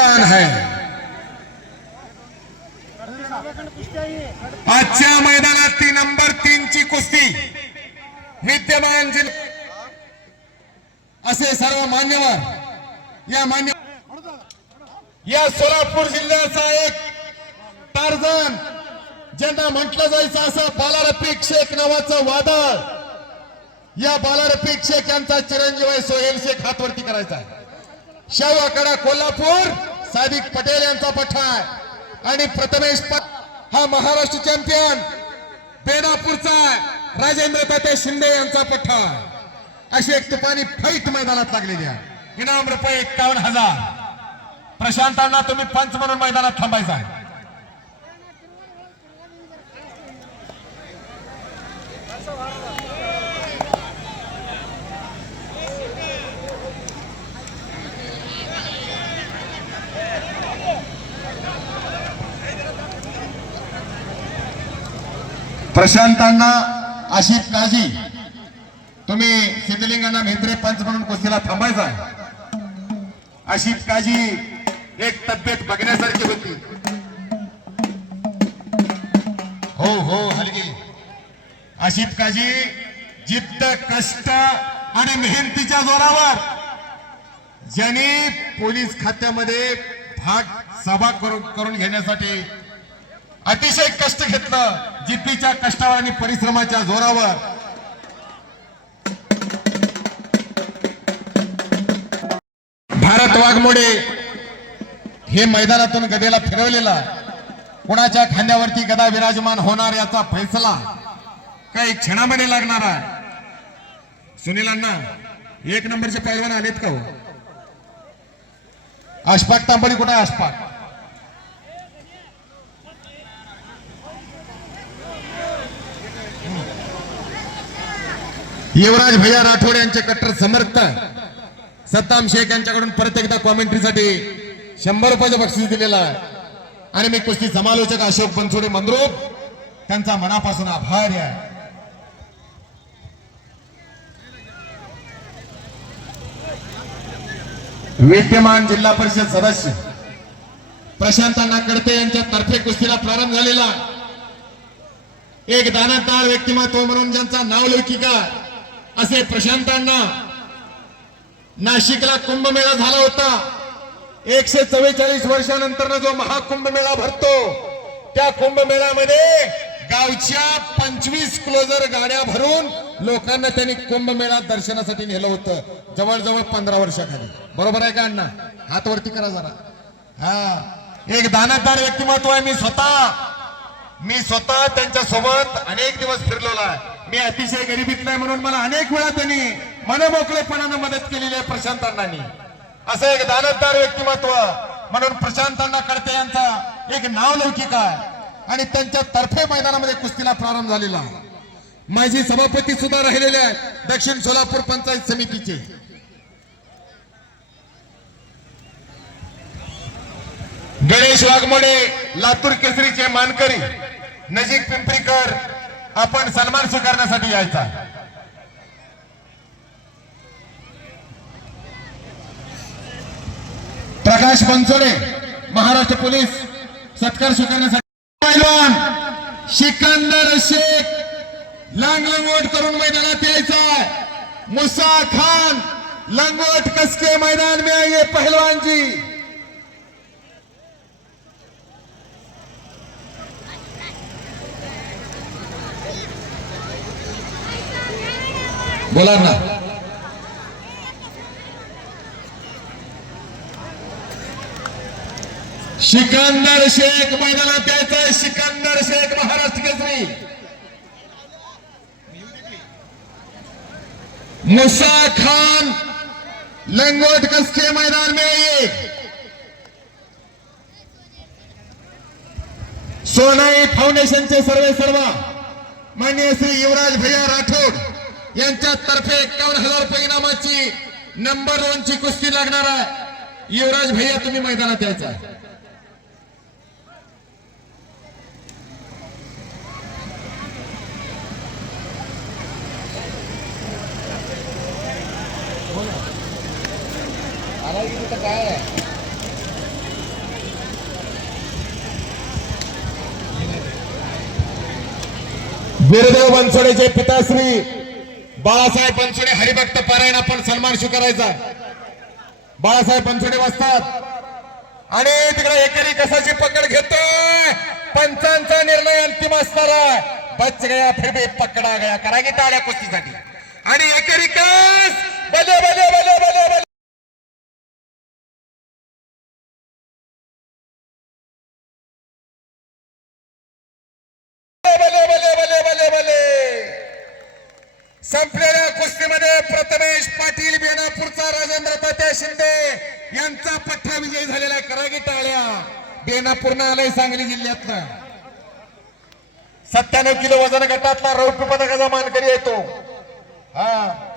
पहचान है। आजच्या मैदानात ती नंबर 3 ची कुस्ती विद्यमान असे सर्व मान्यवर या सोलापूर जिल्ह्याचा एक टार्झन ज्यांना म्हटलं जायचं असं बालारफिक शेख नावाचं वादळ, या बालारफिक शेख यांचा चिरंजीव सोहेल शेख हातवरती करायचा आहे। शाहू आखाडा कोल्हापूर सादिक पटेल यांचा पठ्ठा आहे आणि प्रथमेश हा महाराष्ट्र चॅम्पियन बेनापूरचा राजेंद्र ताते शिंदे यांचा पठ्ठा आहे। अशी एक तुपानी फाईट मैदानात लागलेली आहे। इनाम रुपये 51,000। प्रशांतांना तुम्ही पंच म्हणून मैदानात थांबायचं आहे। प्रशांतांना आशिफ काजी तुम्ही सिद्धलिंगांना मेत्रे पंच म्हणून कुस्तीला थांबायचा आहे। आशिफ काजी एक तब्येत बघण्यासारखी होती। हो हलगी आशिफ काजी जिद्द कष्ट आणि मेहनतीच्या जोरावर ज्यांनी पोलीस खात्यामध्ये सभा करून घेण्यासाठी अतिशय कष्ट घेतलं, जिद्दीच्या कष्टावर आणि परिश्रमाच्या जोरावर भारत वाघमोडे हे मैदानातून गदेला फिरवलेला, कोणाच्या खांद्यावरती गदा विराजमान होणार याचा फैसला काही क्षणामध्ये लागणार आहे। सुनीलांना 1 नंबरचे पैलवान आलेत का हो? अशफाक तांबडी कुठे आहे? अशफाक युवराज भैया राठोड यांचे कट्टर समर्थक सत्ताम शेख यांच्याकडून परत एकदा कॉमेंट्रीसाठी 100 रुपयाचं बक्षीस दिलेलं आहे आणि मी कुस्ती समालोचक अशोक बनसोडे मंद्रूप त्यांचा मनापासून आभार आहे। विद्यमान जिल्हा परिषद सदस्य प्रशांतांना कडते यांच्या तर्फे कुस्तीला प्रारंभ झालेला एक दानतदार व्यक्तिमत्व म्हणून ज्यांचा नावलौकिक असे प्रशांतांना नाशिकला कुंभमेळा झाला होता। 144 वर्षानंतर जो महाकुंभमेळा भरतो त्या कुंभमेळ्यामध्ये गावच्या 25 क्लोजर गाड्या भरून लोकांना त्यांनी कुंभमेळा दर्शनासाठी नेलं होतं, जवळजवळ 15 वर्षाखाली। बरोबर आहे का अण्णा? हात वरती करा जरा। हा एक दानतदार व्यक्तिमत्व आहे। मी स्वतः त्यांच्या सोबत अनेक दिवस फिरलेलो आहे। मी अतिशय गरिबीत नाही म्हणून मला अनेक वेळा त्यांनी मनमोकळेपणाने मदत केलेली आहे प्रशांतांनी। असं एक दानतदार व्यक्तिमत्व म्हणून प्रशांतांना कडते यांचा एक नावलौकिक आहे आणि त्यांच्या तर्फे मैदानामध्ये कुस्तीला प्रारंभ झालेला। माजी सभापती सुद्धा राहिलेले आहेत दक्षिण सोलापूर पंचायत समितीचे। गणेश वाघमोडे लातूर केसरीचे मानकरी नजीक पिंपरीकर आपण सन्मान स्वीकारण्यासाठी यायचा। प्रकाश बनसोडे महाराष्ट्र पोलीस सत्कार स्वीकारण्यासाठी। पैलवान सिकंदर शेख लंगोट करून मैदानात यायचा। मुसा खान लंगोट कसके मैदान में आइए पहलवान जी। बोला ना। सिकंदर शेख मैदानात यायचा। सिकंदर शेख महाराष्ट्र केसरी। मुसा खान लंगोट कसके मैदान में आइए। सोनाई फाउंडेशनचे सर्व माननीय श्री युवराज भैया राठोड यांच्या तर्फे 51,000 रुपये इनामाची नंबर 2 ची कुस्ती लागणार आहे। युवराज भैया तुम्ही मैदानात यायचा। काय वीरदेव बनसोडेचे पिताश्री बाळासाहेब बनसोडे हरिभक्त पारायण आपण सन्मान स्वीकारायचा. बाळासाहेब बनसोडे बसतात आणि तिकडे एकेरी कसाची पकड घेतोय. पंचांचा निर्णय अंतिम असणार आहे. बच गया फिर भी पकडा गया. करा की टाळ्या कुस्तीसाठी. आणि एकेरी कस बले बले बले बले बले बले बले बले बले बले. संपलेल्या कुस्तीमध्ये प्रथमेश पाटील बेनापूरचा राजेंद्र तात्या शिंदे यांचा पठ्ठा विजय झालेला आहे. करा की टाळ्या. बेनापूरनं आलंय सांगली जिल्ह्यातनं. 97 किलो वजन गटातला रौप्य पदकाचा मानकरी येतो. हा